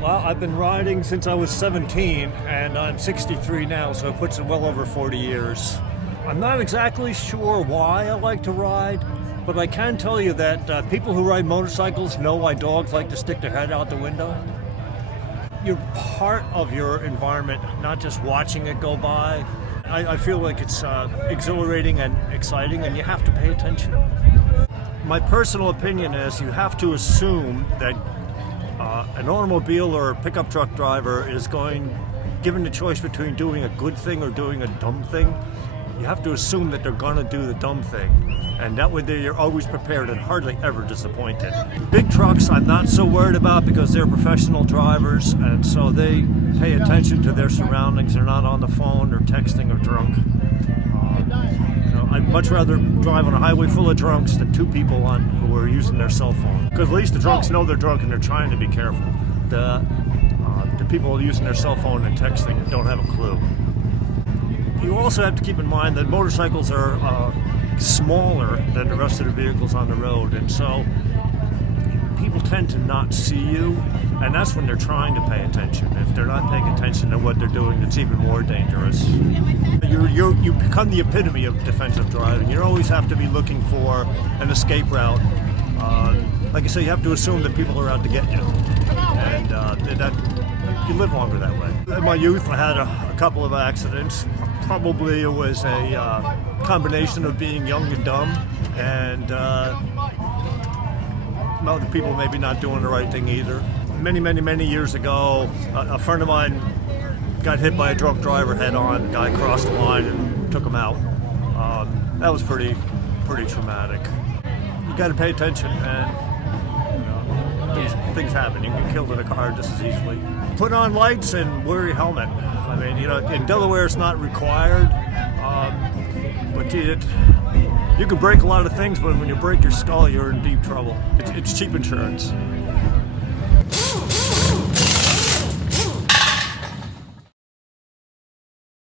Well, I've been riding since I was 17, and I'm 63 now, so it puts it well over 40 years. I'm not exactly sure why I like to ride, but I can tell you that people who ride motorcycles know why dogs like to stick their head out the window. You're part of your environment, not just watching it go by. I feel like it's exhilarating and exciting, and you have to pay attention. My personal opinion is you have to assume that an automobile or a pickup truck driver is given the choice between doing a good thing or doing a dumb thing. You have to assume that they're going to do the dumb thing, and that way you're always prepared and hardly ever disappointed. Big trucks I'm not so worried about because they're professional drivers, and so they pay attention to their surroundings. They're not on the phone or texting or drunk. I'd much rather drive on a highway full of drunks than two people who are using their cell phone. Because at least the drunks know they're drunk and they're trying to be careful. The people using their cell phone and texting don't have a clue. You also have to keep in mind that motorcycles are smaller than the rest of the vehicles on the road, and so people tend to not see you, and that's when they're trying to pay attention. If they're not paying attention to what they're doing, it's even more dangerous. You become the epitome of defensive driving. You always have to be looking for an escape route. Like I say, you have to assume that people are out to get you, and that you live longer that way. In my youth, I had a couple of accidents. Probably it was a combination of being young and dumb, and other people maybe not doing the right thing either. Many years ago, a friend of mine got hit by a drunk driver head on. The guy crossed the line and took him out. That was pretty traumatic. You got to pay attention, and things happen. You can get killed in a car just as easily. Put on lights and wear your helmet. I mean, in Delaware it's not required, but you can break a lot of things, but when you break your skull, you're in deep trouble. It's cheap insurance.